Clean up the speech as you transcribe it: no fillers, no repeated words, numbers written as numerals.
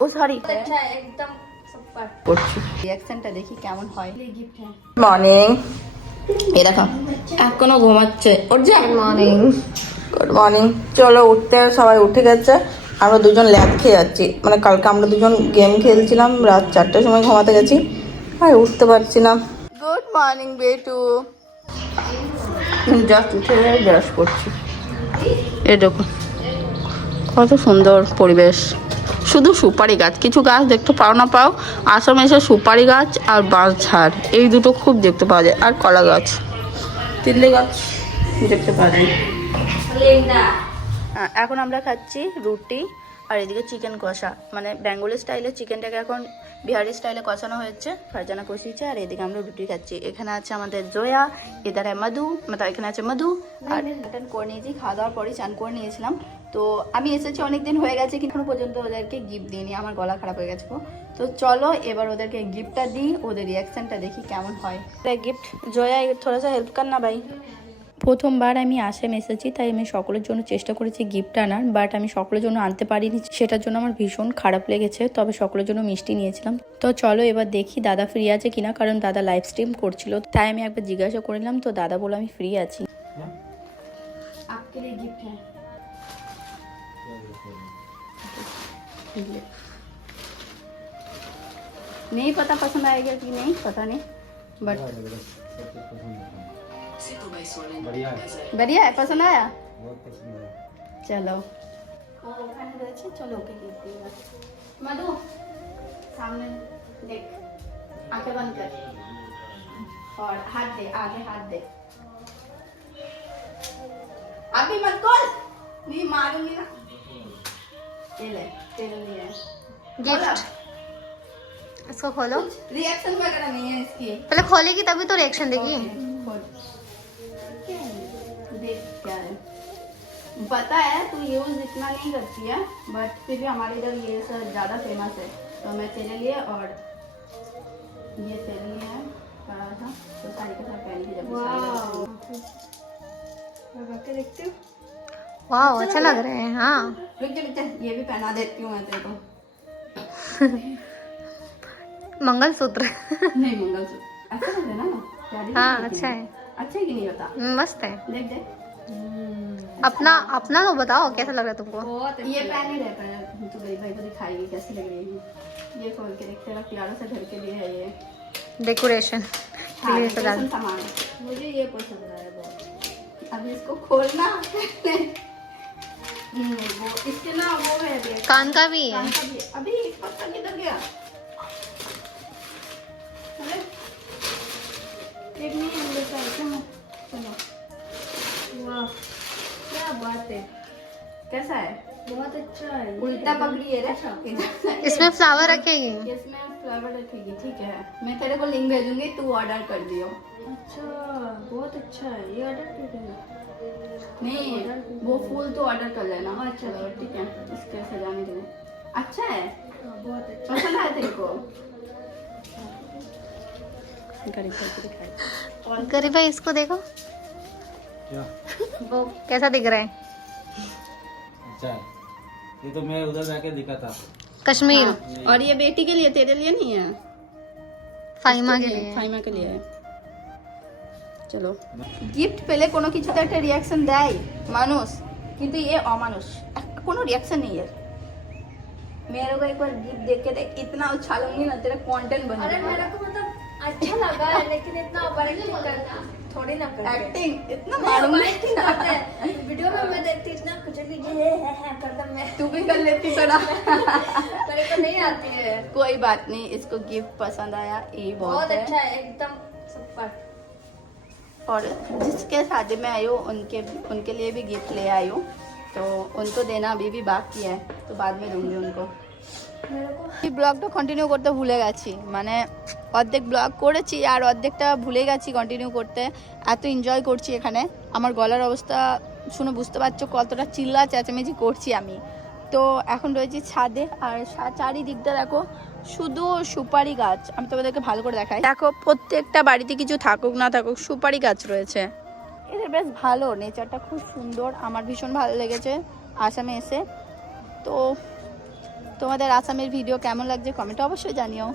ও sorry अच्छा है एकदम सुपर। করছি রিঅ্যাকশনটা দেখি কেমন হয়। মর্নিং, এই দেখো এখনো ঘুমাচ্ছে। ওর যা मॉर्निंग। Good morning. চলো উঠতে, সবাই উঠে গেছে। আমরা দুজন ল্যাদ খেয়ে যাচ্ছি, মানে কালকে আমরা দুজন গেম খেলছিলাম, রাত 4টার সময় ঘুমাতে গেছি আর উঠতে পারছি না। গুড মর্নিং বেটু। জাস্ট উঠে ব্রাশ করছি। এ দেখো কত সুন্দর পরিবেশ, শুধু সুপারি গাছ, কিছু গাছ দেখতে পাও না পাও, আসামে এসে সুপারি গাছ আর বাঁশঝাড় এই দুটো খুব দেখতে পাওয়া যায়, আর কলা গাছ, তিতলি গাছ দেখতে পাওয়া যায়। এখন আমরা খাচ্ছি রুটি আর এদিকে চিকেন কষা, মানে বেঙ্গলি স্টাইলে চিকেনটাকে এখন বিহারি স্টাইলে কষানো হয়েছে, ফারজানা কষিয়েছে, আর এদিকে আমরা রুটি খাচ্ছি। এখানে আছে আমাদের জয়া, এদারে মধু, মানে এখানে আছে মধু। আর মাটন করে নিয়েছি, খাওয়া দাওয়ার পরেই চান করে নিয়েছিলাম। তো আমি এসেছি অনেকদিন হয়ে গেছে, কিন্তু এখনো পর্যন্ত ওদেরকে গিফট দিইনি, আমার গলা খারাপ হয়ে গেছে। তো চলো এবার ওদেরকে গিফটটা দিই, ওদের রিয়াকশনটা দেখি কেমন হয়। গিফট জয়া থোড়া সা হেল্প কর না ভাই। প্রথমবার আমি আসাম এসেছি, তাই আমি সকলের জন্য চেষ্টা করেছি গিফট আনার, বাট আমি সকলের জন্য আনতে পারিনি, সেটার জন্য আমার ভীষণ খারাপ লেগেছে। তবে সকলের জন্য মিষ্টি নিয়েছিলাম। তো চলো এবার দেখি দাদা ফ্রি আছে কিনা, কারণ দাদা লাইভ স্ট্রিম করছিল, তাই আমি একবার জিজ্ঞাসা করে নিলাম। তো দাদা বলে আমি ফ্রি আছি। नहीं पता पसंद आएगा कि नहीं, पता नहीं, बट बढ़िया है, बढ़िया है, पसंद आया। बहुत पसंद है। चलो ওখানে রয়েছে, চলো ওকে গিফট দিই। মধু सामने देख, आंखें बंद कर और हाथ दे, आगे हाथ दे, अभी मत खोल, नहीं मारूंगी ना। ये ले तेरे लिए गिफ्ट इसको खोलो। रिएक्शन वगैरह नहीं है इसकी। पहले खोलेगी तभी तो रिएक्शन देगी। देख क्या है, पता है तू यूज इतना नहीं करती है, बट फिर भी हमारे इधर ये सब ज्यादा फेमस है। तो मैं तेरे लिए और ये तेरे लिए है बड़ा सा, तो साड़ी के साथ पहन के जब के देखती हूँ। वाह अच्छा लग रहा है। हाँ रुक जा, ये भी पहना देती हूँ मैं तेरे को। मंगलसूत्र। नहीं मंगलसूत्र अच्छा लग रहा है ना। हाँ अच्छा है, अच्छा है कि नहीं बता। मस्त है। देख देख अपना अपना तो बताओ कैसा लग रहा है तुमको। ये पहन ही रहता है, तू गई भाई को दिखाएगी कैसी लग रही है। ये खोल के देख, तेरा प्यारा सा घर के लिए है ये डेकोरेशन के लिए सजा। सामान मुझे ये पसंद आया बहुत। अभी इसको खोलना वो इसके ना वो है अभी कान का भी है। कान का भी है। अभी एक पत्ता किधर गया? अरे एक नहीं है मेरे साथ। चलो वाह क्या बात है, कैसा है? बहुत अच्छा है। उल्टा पकड़ी है रे, इसमें फ्लावर रखेगी। इसमें फ्लावर रखेगी, ठीक है। मैं तेरे को लिंक भेजूंगी, तू ऑर्डर कर दियो। अच्छा बहुत अच्छा है, ये ऑर्डर कर देना। नहीं वो फूल तो ऑर्डर कर लेना। अच्छा ठीक है, इसके सजाने के लिए अच्छा है। बहुत अच्छा पसंद आया तेरे को? गरीब भाई इसको देखो क्या वो कैसा दिख रहा है। अच्छा है, ये तो मैं उधर जाके दिखा था। कश्मीर हाँ, और ये बेटी के लिए, तेरे लिए नहीं है, फाइमा के लिए। ফাইমা के लिए है। চলো গিফট পেলে কোনো কিছুতে একটা রিয়াকশন দেয় মানুষ, কিন্তু এ অমানুষ, কোনো রিয়াকশন नहीं है। मेरे को एक बार गिफ्ट देख के देख, इतना उछालूंगी ना तेरा कंटेंट बन अरे जाएगा। मेरे को मतलब अच्छा लगा है, लेकिन इतना ओवरएक्टिंग करता थोड़ी ना करते। एक्टिंग इतना नहीं, मारूंगी ओवरएक्टिंग करते हैं। वीडियो में मैं देखती इतना कुछ नहीं, ये है करता मैं। तू भी कर लेती थोड़ा। मेरे को नहीं आती है। कोई बात नहीं, इसको गिफ्ट पसंद आया ये बहुत बहुत है। अच्छा है एकदम सुपर। और जिसके शादी में आई हो उनके लिए भी गिफ्ट ले आई हूँ, तो उनको देना अभी भी बाकी है, तो बाद में दूंगी उनको। এই ব্লগটা কন্টিনিউ করতে ভুলে গেছি, মানে অর্ধেক ব্লগ করেছি আর অর্ধেকটা ভুলে গেছি কন্টিনিউ করতে। এত এনজয় করছি এখানে, আমার গলার অবস্থা শুনে বুঝতে পারছো কতটা চিল্লা চেঁচামেচি করছি আমি। তো এখন রয়েছি ছাদে, আর চারিদিকটা দেখো শুধু সুপারি গাছ। আমি তোমাদেরকে ভালো করে দেখাই, দেখো প্রত্যেকটা বাড়িতে কিছু থাকুক না থাকুক সুপারি গাছ রয়েছে। এদের বেশ ভালো, নেচারটা খুব সুন্দর, আমার ভীষণ ভালো লেগেছে আসামে এসে। তো তোমাদের আসামের ভিডিও কেমন লাগছে কমেন্টে অবশ্যই জানিও।